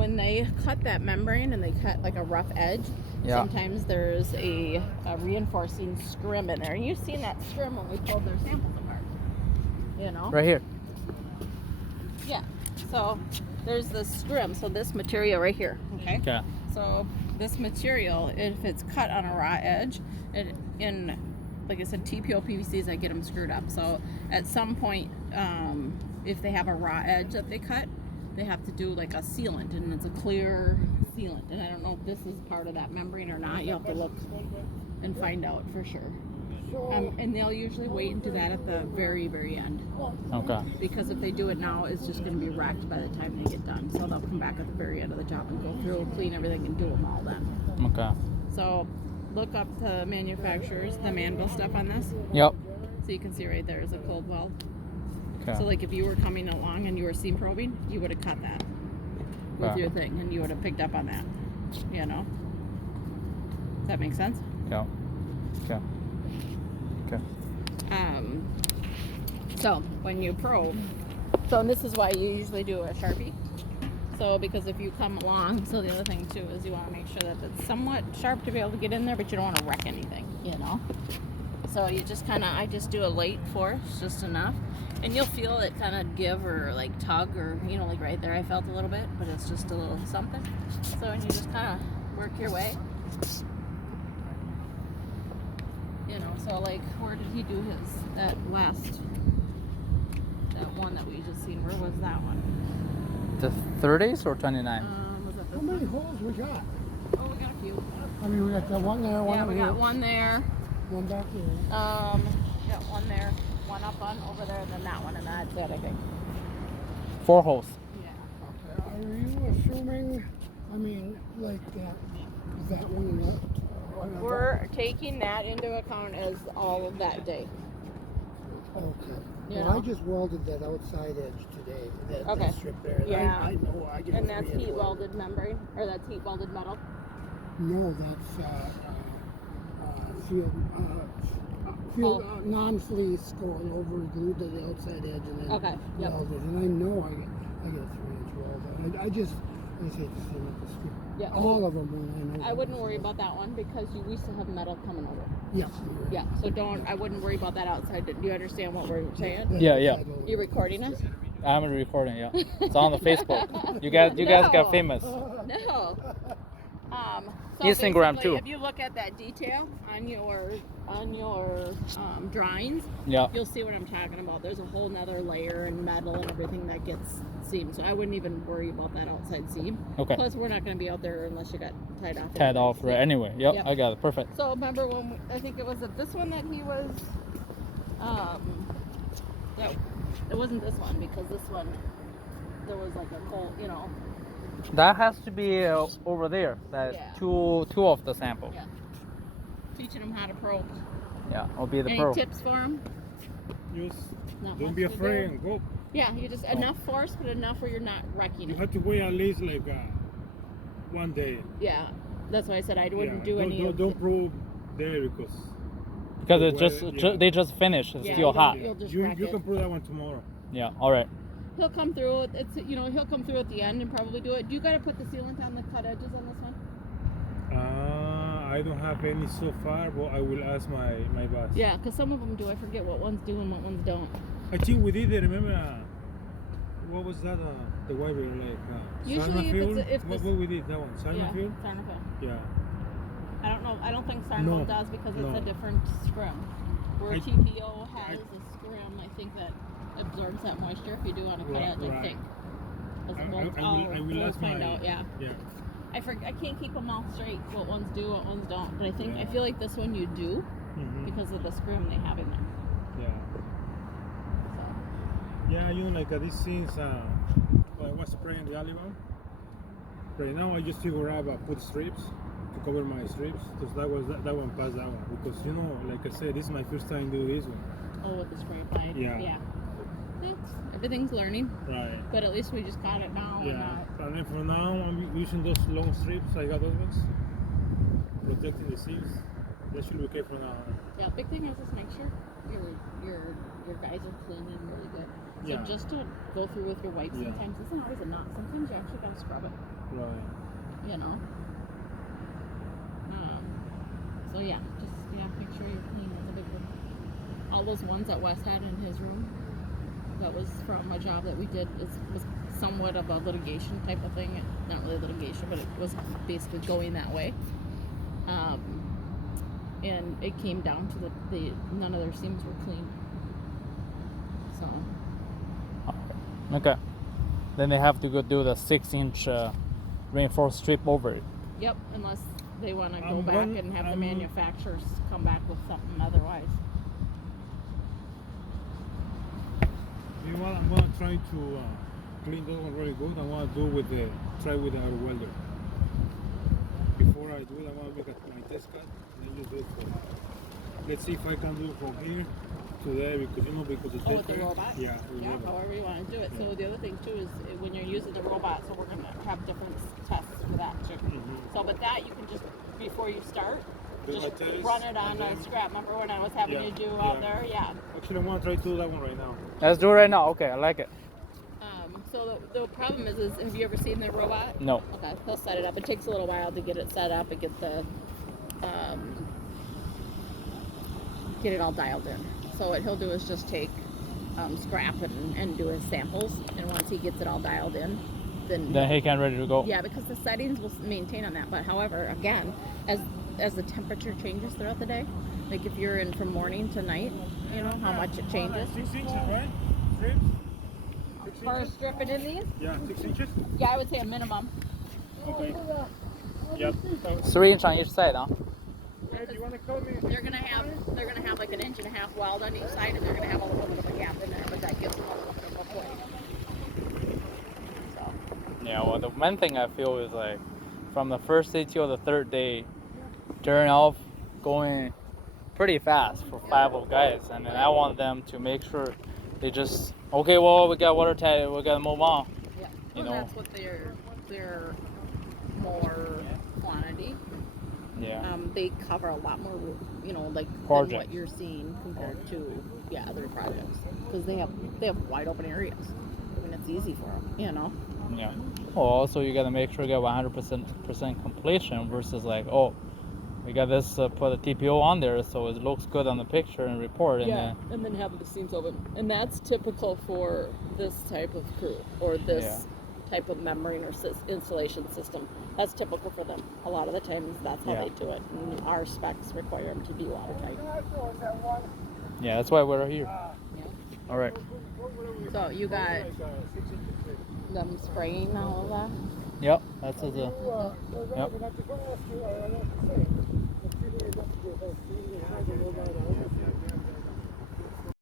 when they cut that membrane and they cut like a rough edge, sometimes there's a reinforcing scrim in there. And you've seen that scrim when we pulled their samples apart. You know? Right here. Yeah. So there's the scrim. So this material right here. Okay? Okay. So this material, if it's cut on a raw edge, in like I said, TPO PVCs, I get them screwed up. So at some point, if they have a raw edge that they cut, they have to do like a sealant, and it's a clear sealant. And I don't know if this is part of that membrane or not. You have to look and find out for sure. And they'll usually wait and do that at the very, very end. Okay. Because if they do it now, it's just going to be wrecked by the time they get done. So they'll come back at the very end of the job and go through, clean everything, and do them all then. Okay. So look up the manufacturers, the Manville stuff on this. Yep. So you can see right there is a cold weld. Okay. So like if you were coming along and you were seam probing, you would have cut that with your thing, and you would have picked up on that. You know? Does that make sense? Yeah. Okay. Okay. So when you probe, so this is why you usually do a Sharpie. So because if you come along, so the other thing too is you want to make sure that it's somewhat sharp to be able to get in there, but you don't want to wreck anything, you know? So you just kind of, I just do a light force, just enough. And you'll feel it kind of give or like tug or, you know, like right there I felt a little bit, but it's just a little something. So and you just kind of work your way. You know, so like where did he do his, that one that we just seen, where was that one? The 30s or 29? Was that this How many one? holes we got? Oh, we got a few. I mean, we got the one there, one Yeah, over we here, got one there. one back there. Got one there, one up on over there, and then that one, and that's it, I think. 4 holes. Yeah. Okay, are you assuming, I mean, like that, is that one left? We're taking that into account as all of that day. Okay. You Well, know? I just welded that outside edge today, that Okay. strip there. Yeah. I know, I get And a that's 3-inch heat weld. welded membrane, or that's heat welded metal. No, that's field non-fleece going over glued to the outside edge and then Okay, yep. welded. And I know I get a 3-inch weld. I just hate to see it the strip. Yeah. All of them when I know. I wouldn't worry about that one because we still have metal coming over. Yeah. Yeah, so I wouldn't worry about that outside. Do you understand what we're saying? Yeah. You recording us? I'm recording, yeah. It's on the Facebook. You guys got famous. No. So Instagram basically, too. If you look at that detail on your drawings, Yeah. you'll see what I'm talking about. There's a whole nother layer and metal and everything that gets seamed. So I wouldn't even worry about that outside seam. Okay. Plus, we're not going to be out there unless you got tied off. Tied off, right? Anyway, yep, Yep. I got it. Perfect. So remember when I think it was at this one that he was, no, it wasn't this one because this one there was like a whole, you know. That has to be over there. That Yeah. two of the sample. Yeah. Teaching them how to probe. Yeah, I'll be the Any pro. tips for them? Just Not don't much be to do. afraid and go. Yeah, you just enough force, but enough where you're not wrecking You it. have to wait at least like 1 day. Yeah, that's why I said I wouldn't do don't, any. Don't probe there because Because it's they just finished. It's Yeah, still you hot. You'll just you wreck it. can probe that one tomorrow. Yeah. All right. He'll come through. He'll come through at the end and probably do it. Do you got to put the sealant on the cut edges on this one? I don't have any so far, but I will ask my boss. Yeah, because some of them do. I forget what ones do and what ones don't. I think we did it. Remember, what was that? The wiper like Usually if what we did that one? Sarma field? Sarnafil. Yeah. I don't know. I don't think Sarnafil No. does because it's No. a different scrim. Where TPO has a scrim, I think that absorbs that moisture if you do on a cut edge. I Right. think. I will We'll ask find my out. Yeah. Yeah. I can't keep them all straight. What ones do, what ones don't. But I Yeah. feel like this one you do because of the scrim they have in there. Yeah. So. Yeah, you know, like these things. I was spraying the olive oil. Right now, I just figure out put strips to cover my strips because that one passed that one because you know, like I said, this is my first time doing this one. Oh, with the spray blade. Yeah. Everything's learning, Right. but at least we just got it now. Yeah. And then for now, I'm using those long strips. I got those ones protecting the seams. That should be okay for now. Yeah. Big thing is just make sure your guys are clean and really good. So Yeah. just to go through with your wipes Yeah. sometimes isn't always enough. Sometimes you actually gotta scrub it. Right. You know. So yeah, just make sure you're clean. That's a big one. All those ones that Wes had in his room, that was from a job that we did. Was somewhat of a litigation type of thing. Not really litigation, but it was basically going that way. And it came down to the none of their seams were clean. So. Okay. Then they have to go do the 6-inch reinforced strip over it. Yep, unless they want to go I'm back going- and have the I'm- manufacturers come back with something otherwise. You know what? I'm gonna try to clean that one really good. I wanna try with our welder. Before I do it, I wanna make my test cut. Then just do it from. Let's see if I can do it from here to there because because it's With the robot? Yeah. with the Yeah, robot. however you want to do it. So the other thing too is when you're using the robot, so we're going to have different tests for that too. So but that you can just, before you start, Do just my test, run it on and a then- scrap. Remember when I was having Yeah, you do out yeah. there? Yeah. Actually, I wanna try to do that one right now. Let's do it right now. Okay, I like it. So the problem is have you ever seen the robot? No. Okay, he'll set it up. It takes a little while to get it set up and get it all dialed in. So what he'll do is just take scrap and do his samples, and once he gets it all dialed in, then Then he can ready to go. yeah, because the settings will maintain on that. But however, again, as the temperature changes throughout the day, like if you're in from morning to night, you know how much it changes. 6 inches, right? Strips? 6 For inches? stripping in these, Yeah, 6 inches. yeah, I would say a minimum. Okay. Yep. 3-inch on each side, huh? Hey, do you wanna call me? They're gonna have like an 1.5 weld on each side, and they're gonna have a little bit of a gap in there, but that gives them a little bit of a point. So. Yeah, well, the main thing I feel is like from the first day till the third day, turn off going pretty fast for 5 of guys, and then I want them to make sure they just okay. Well, we got water tight. We gotta move on. Yeah, You and know. that's what they're more quantity. Yeah. They cover a lot more, like than Projects. what you're seeing compared to other projects, because they have wide open areas. I mean, it's easy for them, Yeah. Well, also you gotta make sure you got 100% completion versus like, oh, we got this put a TPO on there so it looks good on the picture and report, and Yeah, and then having the seams open, and that's typical for this type of crew or this type of membrane or insulation system. That's typical for them. A lot of the times, that's how Yeah. they do it. And our specs require them to be watertight. yeah, that's why we're here. Yeah. All right. So you got them spraying all of that. Yep. That's the. Yep.